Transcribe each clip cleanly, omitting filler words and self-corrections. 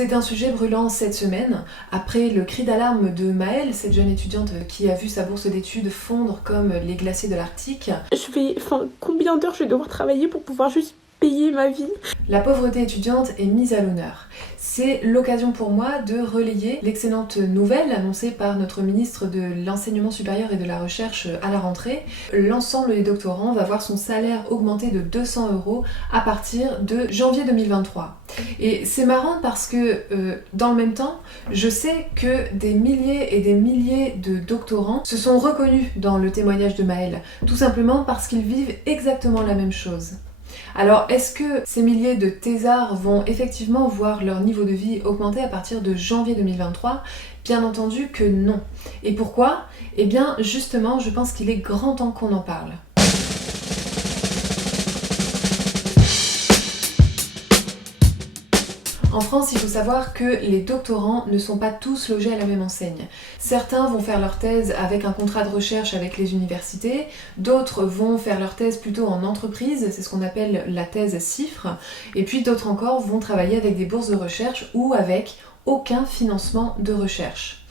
C'est un sujet brûlant cette semaine, après le cri d'alarme de Maëlle, cette jeune étudiante qui a vu sa bourse d'études fondre comme les glaciers de l'Arctique. Combien d'heures je vais devoir travailler pour pouvoir juste payer ma vie? La pauvreté étudiante est mise à l'honneur. C'est l'occasion pour moi de relayer l'excellente nouvelle annoncée par notre ministre de l'Enseignement supérieur et de la Recherche à la rentrée. L'ensemble des doctorants va voir son salaire augmenter de 200 € à partir de janvier 2023. Et c'est marrant parce que dans le même temps, je sais que des milliers et des milliers de doctorants se sont reconnus dans le témoignage de Maëlle, tout simplement parce qu'ils vivent exactement la même chose. Alors, est-ce que ces milliers de thésards vont effectivement voir leur niveau de vie augmenter à partir de janvier 2023 ? Bien entendu que non. Et pourquoi ? Eh bien, justement, je pense qu'il est grand temps qu'on en parle. En France, il faut savoir que les doctorants ne sont pas tous logés à la même enseigne. Certains vont faire leur thèse avec un contrat de recherche avec les universités, d'autres vont faire leur thèse plutôt en entreprise, c'est ce qu'on appelle la thèse CIFRE, et puis d'autres encore vont travailler avec des bourses de recherche ou avec aucun financement de recherche.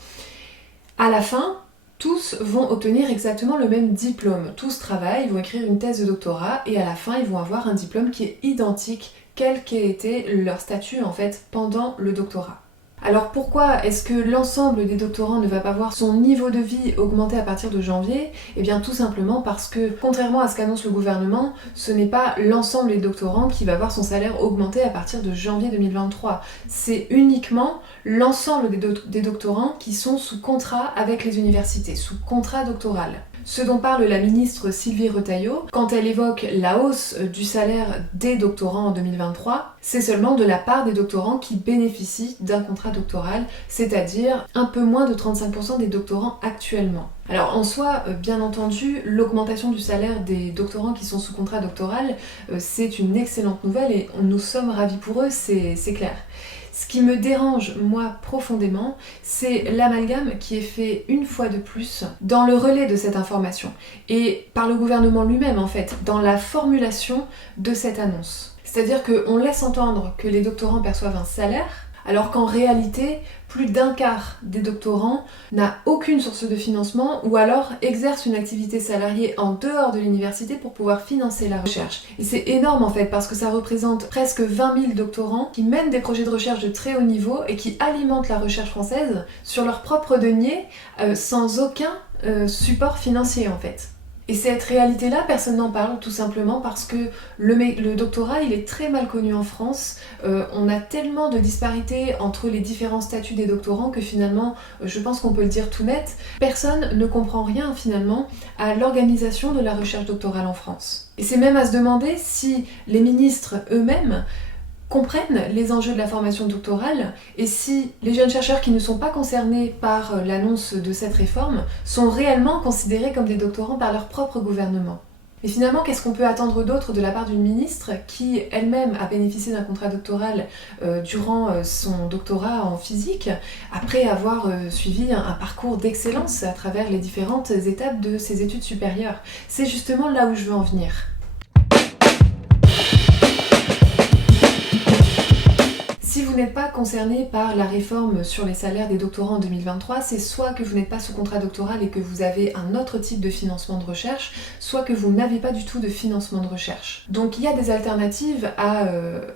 À la fin, tous vont obtenir exactement le même diplôme. Tous travaillent, ils vont écrire une thèse de doctorat et à la fin, ils vont avoir un diplôme qui est identique quel qu'ait été leur statut en fait pendant le doctorat. Alors pourquoi est-ce que l'ensemble des doctorants ne va pas voir son niveau de vie augmenter à partir de janvier ? Eh bien tout simplement parce que, contrairement à ce qu'annonce le gouvernement, ce n'est pas l'ensemble des doctorants qui va voir son salaire augmenter à partir de janvier 2023. C'est uniquement l'ensemble des doctorants qui sont sous contrat avec les universités, sous contrat doctoral. Ce dont parle la ministre Sylvie Retailleau, quand elle évoque la hausse du salaire des doctorants en 2023, c'est seulement de la part des doctorants qui bénéficient d'un contrat doctoral, c'est-à-dire un peu moins de 35% des doctorants actuellement. Alors en soi, bien entendu, l'augmentation du salaire des doctorants qui sont sous contrat doctoral, c'est une excellente nouvelle et nous sommes ravis pour eux, c'est clair. Ce qui me dérange, moi, profondément, c'est l'amalgame qui est fait une fois de plus dans le relais de cette information et par le gouvernement lui-même, en fait, dans la formulation de cette annonce. C'est-à-dire qu'on laisse entendre que les doctorants perçoivent un salaire, alors qu'en réalité, plus d'un quart des doctorants n'a aucune source de financement ou alors exerce une activité salariée en dehors de l'université pour pouvoir financer la recherche. Et c'est énorme en fait parce que ça représente presque 20 000 doctorants qui mènent des projets de recherche de très haut niveau et qui alimentent la recherche française sur leur propre denier sans aucun support financier en fait. Et cette réalité-là, personne n'en parle, tout simplement parce que le doctorat, il est très mal connu en France. On a tellement de disparités entre les différents statuts des doctorants que finalement, je pense qu'on peut le dire tout net, personne ne comprend rien finalement à l'organisation de la recherche doctorale en France. Et c'est même à se demander si les ministres eux-mêmes comprennent les enjeux de la formation doctorale et si les jeunes chercheurs qui ne sont pas concernés par l'annonce de cette réforme sont réellement considérés comme des doctorants par leur propre gouvernement. Et finalement, qu'est-ce qu'on peut attendre d'autre de la part d'une ministre qui elle-même a bénéficié d'un contrat doctoral durant son doctorat en physique, après avoir suivi un parcours d'excellence à travers les différentes étapes de ses études supérieures ? C'est justement là où je veux en venir. Si vous n'êtes pas concerné par la réforme sur les salaires des doctorants en 2023, c'est soit que vous n'êtes pas sous contrat doctoral et que vous avez un autre type de financement de recherche, soit que vous n'avez pas du tout de financement de recherche. Donc il y a des alternatives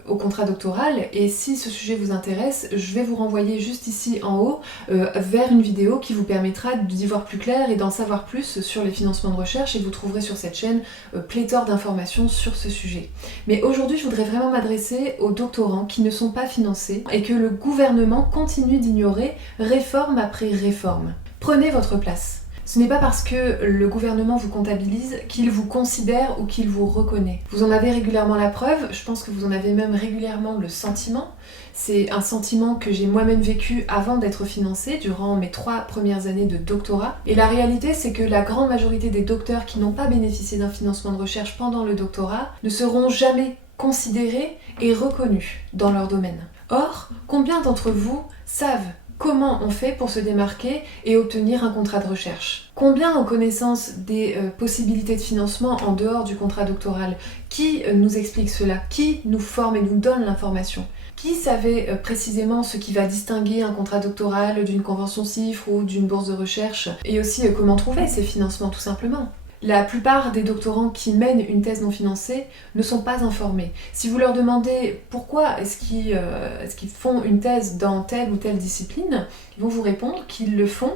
au contrat doctoral et si ce sujet vous intéresse, je vais vous renvoyer juste ici en haut vers une vidéo qui vous permettra d'y voir plus clair et d'en savoir plus sur les financements de recherche et vous trouverez sur cette chaîne pléthore d'informations sur ce sujet. Mais aujourd'hui, je voudrais vraiment m'adresser aux doctorants qui ne sont pas financés et que le gouvernement continue d'ignorer réforme après réforme. Prenez votre place. Ce n'est pas parce que le gouvernement vous comptabilise qu'il vous considère ou qu'il vous reconnaît. Vous en avez régulièrement la preuve, je pense que vous en avez même régulièrement le sentiment. C'est un sentiment que j'ai moi-même vécu avant d'être financée durant mes 3 premières années de doctorat. Et la réalité, c'est que la grande majorité des docteurs qui n'ont pas bénéficié d'un financement de recherche pendant le doctorat ne seront jamais considérés et reconnus dans leur domaine. Or, combien d'entre vous savent comment on fait pour se démarquer et obtenir un contrat de recherche ? Combien ont connaissance des possibilités de financement en dehors du contrat doctoral ? Qui nous explique cela ? Qui nous forme et nous donne l'information ? Qui savait précisément ce qui va distinguer un contrat doctoral d'une convention CIFRE ou d'une bourse de recherche, et aussi comment trouver ces financements tout simplement. La plupart des doctorants qui mènent une thèse non financée ne sont pas informés. Si vous leur demandez pourquoi est-ce qu'ils font une thèse dans telle ou telle discipline, ils vont vous répondre qu'ils le font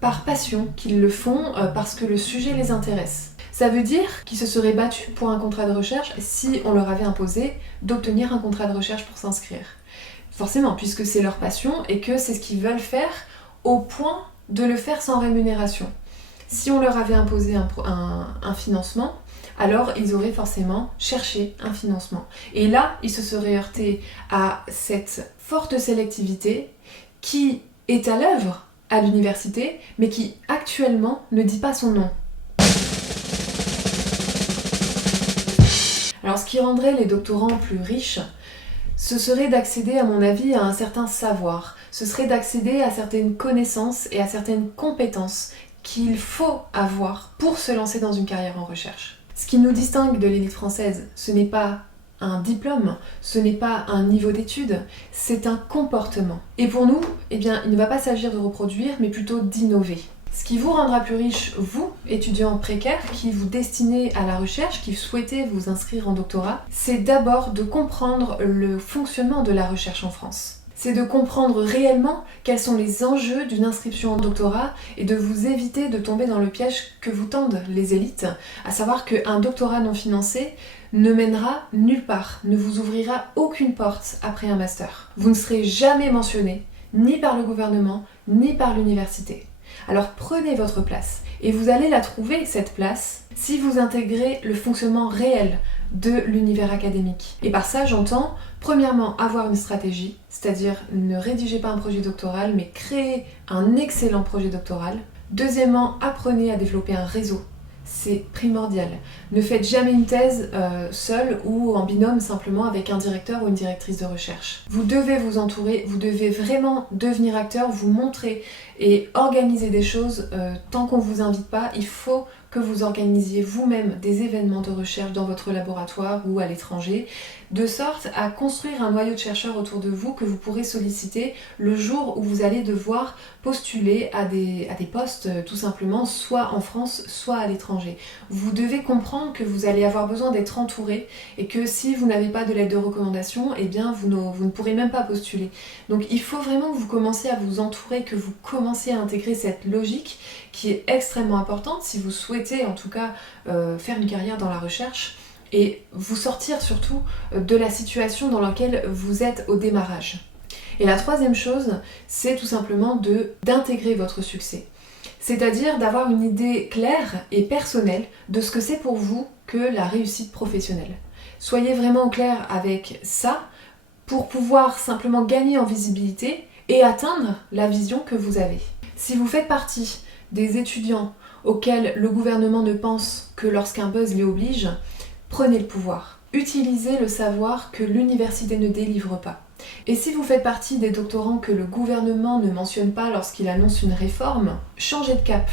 par passion, qu'ils le font parce que le sujet les intéresse. Ça veut dire qu'ils se seraient battus pour un contrat de recherche si on leur avait imposé d'obtenir un contrat de recherche pour s'inscrire. Forcément, puisque c'est leur passion et que c'est ce qu'ils veulent faire au point de le faire sans rémunération. Si on leur avait imposé un financement, alors ils auraient forcément cherché un financement. Et là, ils se seraient heurtés à cette forte sélectivité qui est à l'œuvre à l'université, mais qui actuellement ne dit pas son nom. Alors ce qui rendrait les doctorants plus riches, ce serait d'accéder à mon avis à un certain savoir, ce serait d'accéder à certaines connaissances et à certaines compétences qu'il faut avoir pour se lancer dans une carrière en recherche. Ce qui nous distingue de l'élite française, ce n'est pas un diplôme, ce n'est pas un niveau d'études, c'est un comportement. Et pour nous, il ne va pas s'agir de reproduire, mais plutôt d'innover. Ce qui vous rendra plus riche, vous, étudiants précaires, qui vous destinez à la recherche, qui souhaitez vous inscrire en doctorat, c'est d'abord de comprendre le fonctionnement de la recherche en France. C'est de comprendre réellement quels sont les enjeux d'une inscription en doctorat et de vous éviter de tomber dans le piège que vous tendent les élites, à savoir qu'un doctorat non financé ne mènera nulle part, ne vous ouvrira aucune porte après un master. Vous ne serez jamais mentionné, ni par le gouvernement, ni par l'université. Alors prenez votre place, et vous allez la trouver, cette place, si vous intégrez le fonctionnement réel de l'univers académique. Et par ça, j'entends, premièrement, avoir une stratégie, c'est-à-dire ne rédigez pas un projet doctoral, mais créez un excellent projet doctoral. Deuxièmement, apprenez à développer un réseau. C'est primordial. Ne faites jamais une thèse seule ou en binôme simplement avec un directeur ou une directrice de recherche. Vous devez vous entourer, vous devez vraiment devenir acteur, vous montrer et organiser des choses. Tant qu'on ne vous invite pas, il faut que vous organisiez vous-même des événements de recherche dans votre laboratoire ou à l'étranger, de sorte à construire un noyau de chercheurs autour de vous que vous pourrez solliciter le jour où vous allez devoir postuler à des postes tout simplement, soit en France, soit à l'étranger. Vous devez comprendre que vous allez avoir besoin d'être entouré et que si vous n'avez pas de lettre de recommandation, eh bien vous ne pourrez même pas postuler. Donc il faut vraiment que vous commenciez à vous entourer, que vous commenciez à intégrer cette logique qui est extrêmement importante si vous souhaitez en tout cas faire une carrière dans la recherche et vous sortir surtout de la situation dans laquelle vous êtes au démarrage. Et la troisième chose, c'est tout simplement d'intégrer votre succès. C'est-à-dire d'avoir une idée claire et personnelle de ce que c'est pour vous que la réussite professionnelle. Soyez vraiment au clair avec ça pour pouvoir simplement gagner en visibilité et atteindre la vision que vous avez. Si vous faites partie des étudiants auxquels le gouvernement ne pense que lorsqu'un buzz les oblige, prenez le pouvoir. Utilisez le savoir que l'université ne délivre pas. Et si vous faites partie des doctorants que le gouvernement ne mentionne pas lorsqu'il annonce une réforme, changez de cap.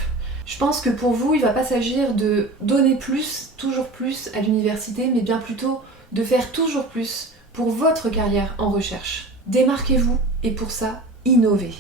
Je pense que pour vous, il ne va pas s'agir de donner plus, toujours plus à l'université, mais bien plutôt de faire toujours plus pour votre carrière en recherche. Démarquez-vous et pour ça, innovez.